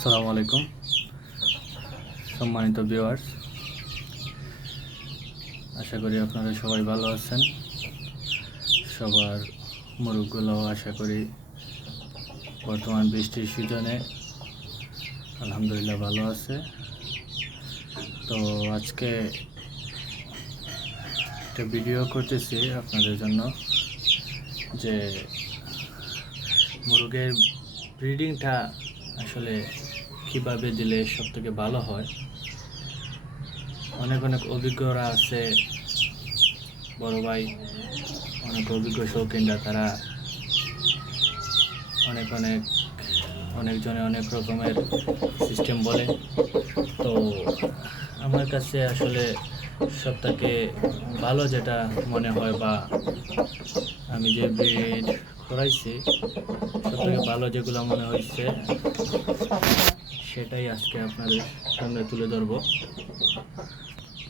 আসসালামু আলাইকুম সম্মানিত ভিউয়ার্স, আশা করি আপনারা সবাই ভালো আছেন। সবার মুরগগুলো আশা করি বর্তমান বৃষ্টির সিজনে আলহামদুলিল্লাহ ভালো আছে। তো আজকে একটা ভিডিও করতেছি আপনাদের জন্য যে মুরগের ব্রিডিংটা আসলে কীভাবে দিলে সবথেকে ভালো হয়। অনেক অভিজ্ঞরা আছে, বড় ভাই অনেক অভিজ্ঞ শৌখিনরা, তারা অনেকজনে অনেক রকমের সিস্টেম বলে। তো আমার কাছে আসলে সবথেকে ভালো যেটা মনে হয় বা আমি যে ব্রিড করাইছি সবথেকে ভালো যেগুলো মনে হয়েছে সেটাই আজকে আপনাদের সামনে তুলে ধরবো।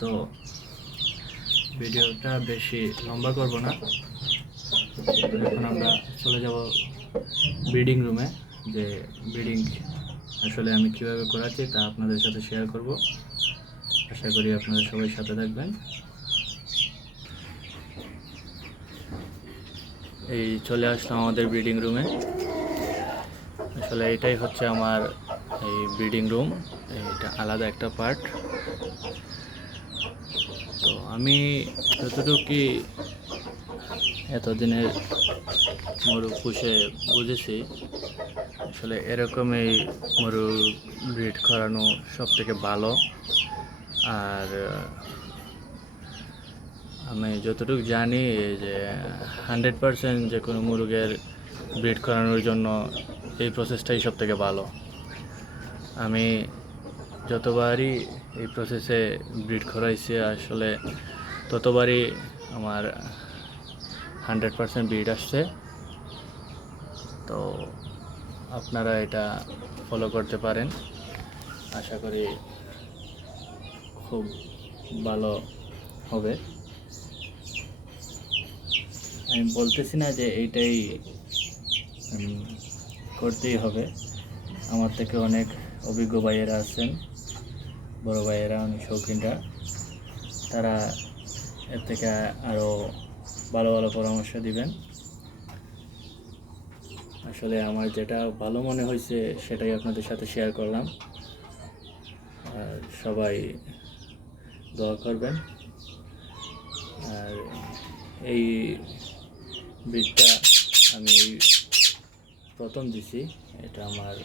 তো ভিডিওটা বেশি লম্বা করব না। এখন আমরা চলে যাব ব্রিডিং রুমে, যে ব্রিডিং আসলে আমি কীভাবে করাচ্ছি তা আপনাদের সাথে শেয়ার করব। আশা করি আপনারা সবাই সাথে থাকবেন। এই চলে আসলাম আমাদের ব্রিডিং রুমে। আসলে এটাই হচ্ছে আমার এই ব্রিডিং রুম, এটা আলাদা একটা পার্ট। তো আমি যতটুকু এতদিনের মুরগ পুষে বুঝেছি, আসলে এরকমই মুরগ ব্রিড করানো সব থেকে ভালো। আর আমি যতটুকু জানি যে 100% যে কোনো মুরগের ব্রিড করানোর জন্য এই প্রসেসটাই সব থেকে ভালো। আমি যতবারই এই প্রসেসে ব্রিড করাইছি আসলে ততবারই আমার 100% ব্রিড আসছে। তো আপনারা এটা ফলো করতে পারেন, আশা করি খুব ভালো হবে। আমি বলতেছি না যে এইটাই করতেই হবে, আমার থেকে অনেক অভিজ্ঞ ভাইয়েরা আছেন, বড় ভাইয়েরা, অনেক শৌখিনরা, তারা এর থেকে আরও ভালো ভালো পরামর্শ দিবেন। আসলে আমার যেটা ভালো মনে হয়েছে সেটাই আপনাদের সাথে শেয়ার করলাম। আর সবাই দোয়া করবেন। আর এই ব্রিডটা আমি প্রথম দিছি, এটা আমার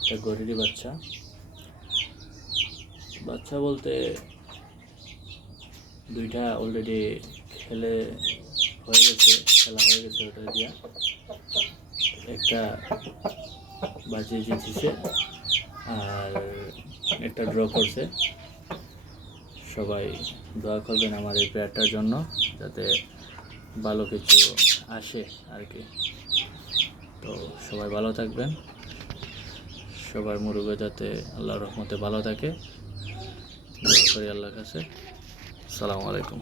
একটা গরিরি বাচ্চা বলতে দুইটা অলরেডি খেলা হয়ে গেছে ওটা দিয়া। একটা বাজিয়ে জিতেছে আর একটা ড্র করছে। সবাই দোয়া করবেন আমার এই পেয়ারটার জন্য, যাতে ভালো কিছু আসে আর কি। তো সবাই ভালো থাকবেন, সবার মুরগি যাতে আল্লাহর রহমতে ভালো থাকে, দোয়া করি আল্লাহর কাছে। আসসালামু আলাইকুম।